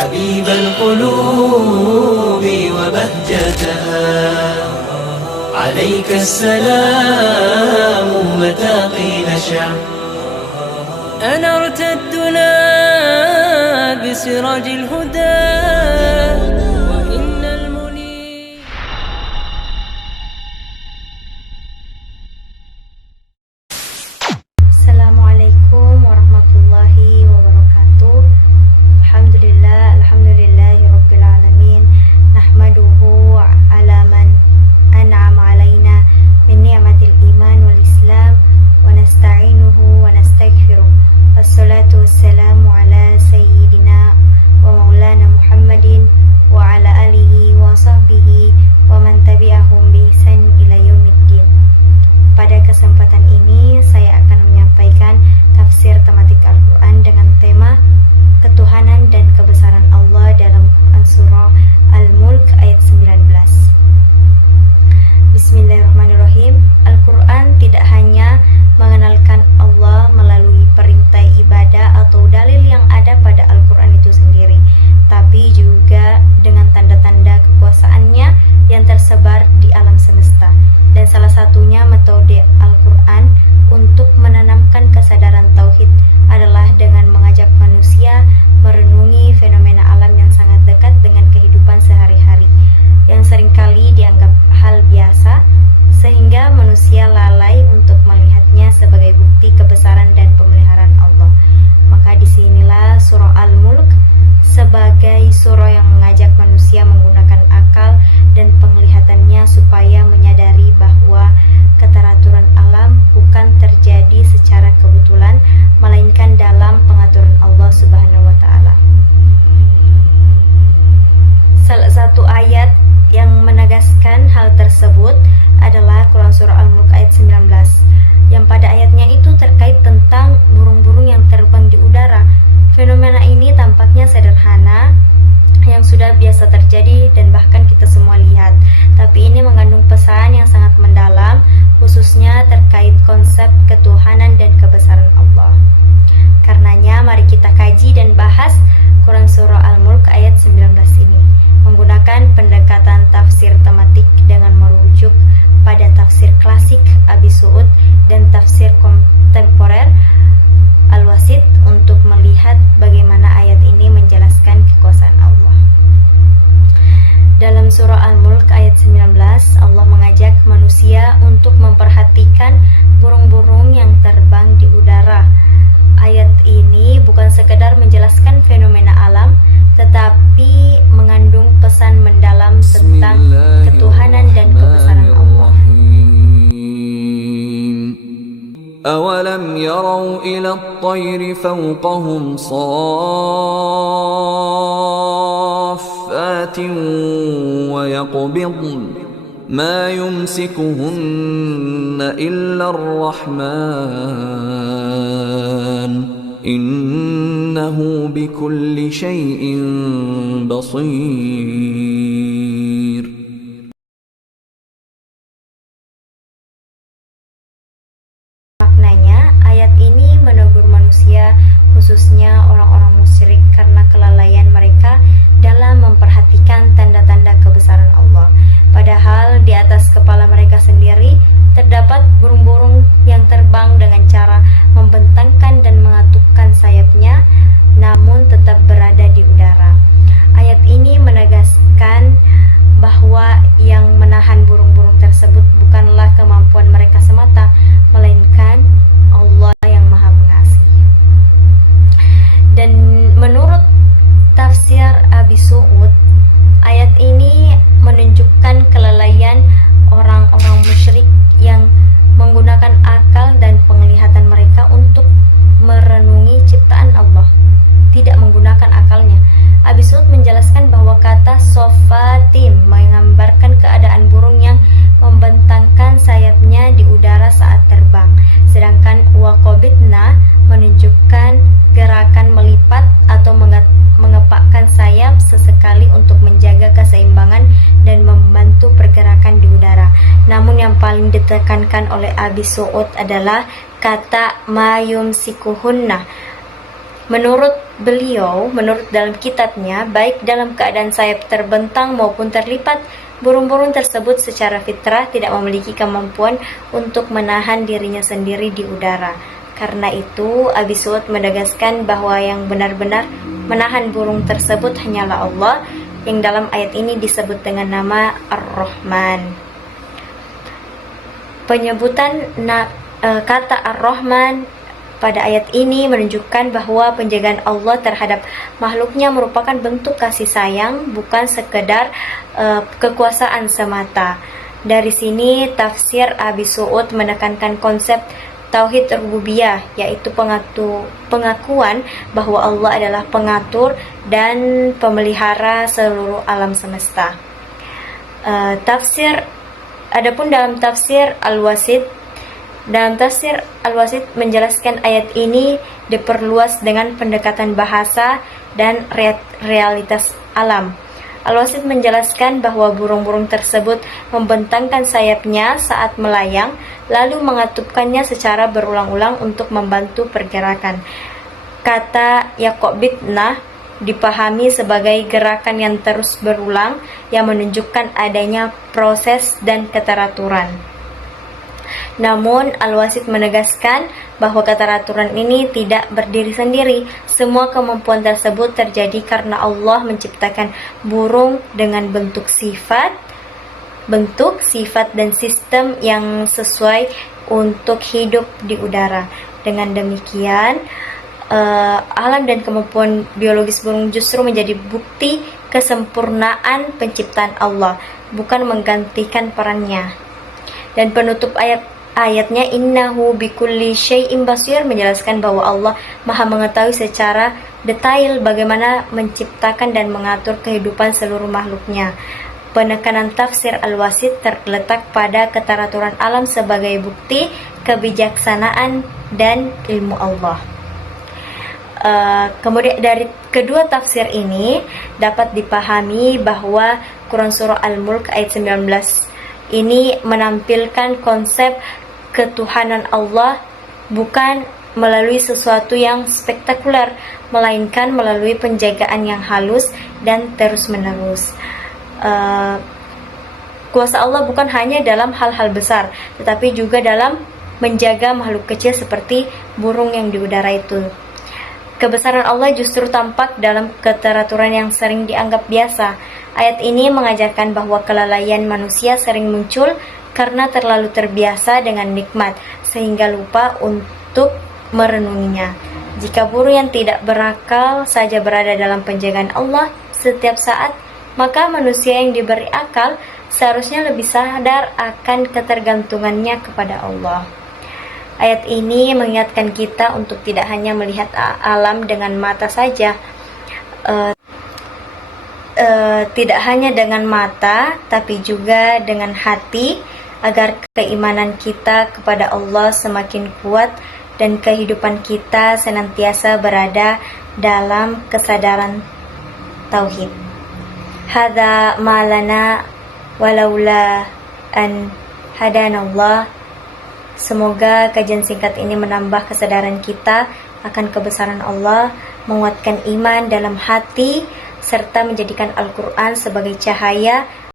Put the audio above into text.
حبيب القلوب وبهجتها عليك السلام متى قيل شع أنا ارتدنا بسراج الهدى وإن المنير. Assalamualaikum warahmatullahi wabarakatuh. Alhamdulillahi rabbil alamin. Nahmaduhu ala man an'ama alaina min ni'matil iman wal islam wa nasta'inuhu wa nastaghfiruh. Wassalatu wassalamu ala sayyidina wa maulana Muhammadin wa ala alihi wa sahbihi wa man tabi'ahum bi ihsan ila yaumiddin. Pada kesempatan ini saya akan menyampaikan tafsir tematik Al-Quran dengan tema ketuhanan dan kebesaran Allah dalam Quran Surah Al-Mulk ayat 19. Bismillahirrahmanirrahim. Al-Quran tidak hanya mengenalkan Allah melalui perintah ibadah atau dalil yang ada pada Al-Quran itu sendiri, tapi juga dengan tanda-tanda kekuasaannya yang tersebar di alam semesta. Dan salah satunya metode Al-Quran untuk menanamkan kesadaran tauhid adalah dengan mengajak manusia merenungi fenomena alam yang sangat dekat dengan kehidupan sehari-hari, yang seringkali dianggap hal biasa, sehingga manusia lalai untuk melihatnya sebagai bukti kebesaran dan pemeliharaan Allah. Maka disinilah surah Al-Mulk sebagai surah yang mengajak manusia menggunakan akal dan penglihatannya supaya menyadari bahwa keteraturan alam bukan terjadi secara kebetulan, melainkan dalam pengaturan Allah Subhanahu wa Ta'ala. Salah satu ayat yang menegaskan hal tersebut adalah Quran Surah Al-Mulk ayat 19, yang pada ayatnya itu terkait tentang burung-burung yang terbang di udara. Fenomena ini tampaknya sederhana, yang sudah biasa terjadi dan bahkan kita semua lihat, tapi ini mengandung pesan yang sangat mendalam, khususnya terkait konsep ketuhanan dan kebesaran Allah. Karenanya mari kita kaji dan bahas Quran Surah Al-Mulk ayat 19 ini menggunakan pendekatan tafsir tematik dengan merujuk pada tafsir klasik Abi Su'ud dan tafsir kontemporer Al-Wasit untuk melihat bagaimana ayat ini menjelaskan kekuasaan Allah. Dalam surah Al-Mulk ayat 19, Allah mengajak manusia untuk memperhatikan burung-burung yang terbang di udara. Ayat ini bukan sekedar menjelaskan fenomena alam, tetapi mengandung pesan mendalam tentang ketuhanan dan kebesaran Allah. أَوَلَمْ يَرَوْا إِلَى الطَّيْرِ فَوْقَهُمْ صَافَّاتٍ وَيَقْبِضْنَ مَا يُمْسِكُهُنَّ إِلَّا الرَّحْمَنُ إِنَّهُ بِكُلِّ شَيْءٍ بَصِيرٌ. Maknanya, ayat ini menegur manusia, khususnya orang-orang musyrik, karena kelalaian mereka dalam memperhatikan tanda-tanda kebesaran Allah. Padahal di atas kepala mereka sendiri terdapat burung-burung yang terbang dengan cara membentangkan dan mengatupkan sayapnya, namun tetap berada di udara. Ayat ini menegaskan bahwa yang menahan burung-burung tersebut bukanlah kemampuan mereka semata, melainkan Allah yang Maha Pengasih. Dan menurut tafsir Abi Su'ud, ayat ini menunjukkan kelalaian orang-orang musyrik yang menggunakan akal dan penglihatan mereka untuk merenungi ciptaan Allah, tidak menggunakan akalnya. Abi Su'ud menjelaskan bahwa kata sofatim menggambarkan keadaan burung yang membentangkan sayapnya di udara saat terbang, sedangkan waqobitna menunjukkan gerakan melipat atau mengepakkan sayap sesekali untuk menjaga keseimbangan dan membantu pergerakan di udara. Namun yang paling ditekankan oleh Abi Su'ud adalah kata mayum sikuhunna. Menurut beliau menurut dalam kitabnya, baik dalam keadaan sayap terbentang maupun terlipat, burung-burung tersebut secara fitrah tidak memiliki kemampuan untuk menahan dirinya sendiri di udara. Karena itu, Abi Suud menegaskan bahwa yang benar-benar menahan burung tersebut hanyalah Allah, yang dalam ayat ini disebut dengan nama Ar-Rahman. Penyebutan kata Ar-Rahman pada ayat ini menunjukkan bahwa penjagaan Allah terhadap makhluknya merupakan bentuk kasih sayang, bukan sekedar kekuasaan semata. Dari sini tafsir Abi Suud menekankan konsep tauhid rububiyah, yaitu pengakuan bahwa Allah adalah pengatur dan pemelihara seluruh alam semesta. Adapun dalam tafsir Al-Wasit menjelaskan ayat ini diperluas dengan pendekatan bahasa dan realitas alam. Al-Wasit menjelaskan bahwa burung-burung tersebut membentangkan sayapnya saat melayang, lalu mengatupkannya secara berulang-ulang untuk membantu pergerakan. Kata yaqbidna dipahami sebagai gerakan yang terus berulang yang menunjukkan adanya proses dan keteraturan. Namun, Al-Wasit menegaskan bahwa keteraturan ini tidak berdiri sendiri. Semua kemampuan tersebut terjadi karena Allah menciptakan burung dengan bentuk, sifat, dan sistem yang sesuai untuk hidup di udara. Dengan demikian, alam dan kemampuan biologis burung justru menjadi bukti kesempurnaan penciptaan Allah, bukan menggantikan perannya. Dan penutup ayatnya, innahu bikulli syai'in basir, menjelaskan bahwa Allah Maha mengetahui secara detail bagaimana menciptakan dan mengatur kehidupan seluruh makhluknya. Penekanan tafsir Al-Wasit terletak pada keteraturan alam sebagai bukti kebijaksanaan dan ilmu Allah. Kemudian dari kedua tafsir ini dapat dipahami bahwa Quran Surah Al-Mulk ayat 19 ini menampilkan konsep ketuhanan Allah bukan melalui sesuatu yang spektakuler, melainkan melalui penjagaan yang halus dan terus-menerus. Kuasa Allah bukan hanya dalam hal-hal besar, tetapi juga dalam menjaga makhluk kecil seperti burung yang di udara itu. Kebesaran Allah justru tampak dalam keteraturan yang sering dianggap biasa. Ayat ini mengajarkan bahwa kelalaian manusia sering muncul karena terlalu terbiasa dengan nikmat, sehingga lupa untuk merenunginya. Jika burung yang tidak berakal saja berada dalam penjagaan Allah setiap saat, maka manusia yang diberi akal seharusnya lebih sadar akan ketergantungannya kepada Allah. Ayat ini mengingatkan kita untuk tidak hanya melihat alam dengan mata saja, tidak hanya dengan mata, tapi juga dengan hati, agar keimanan kita kepada Allah semakin kuat dan kehidupan kita senantiasa berada dalam kesadaran tauhid. Hadza ma lana walaula an hadanallah. Semoga kajian singkat ini menambah kesadaran kita akan kebesaran Allah, menguatkan iman dalam hati, serta menjadikan Al-Quran sebagai cahaya